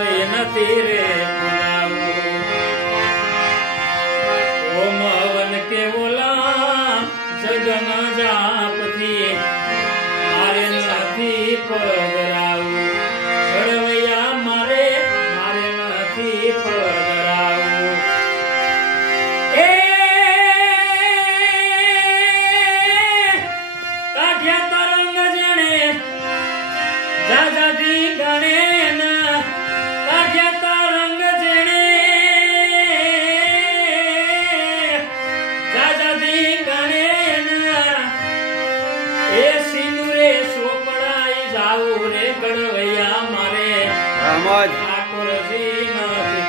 થઈ નથી રે પુરાવું ઓમ હવન કે ઓલા જગન જાપથી મારે નથી પધરાવું ઘડવૈયા મારે નથી પધરાવું એ કાઠિયા તરંગ જેણે જાજાજી ગણે ના કાઠિયા તરંગ જેણે જાજાજી ગણે ના એ સિંદુરે સોપડાઈ જાવું રે ઘડવૈયા મારે ઠાકોરજી નથી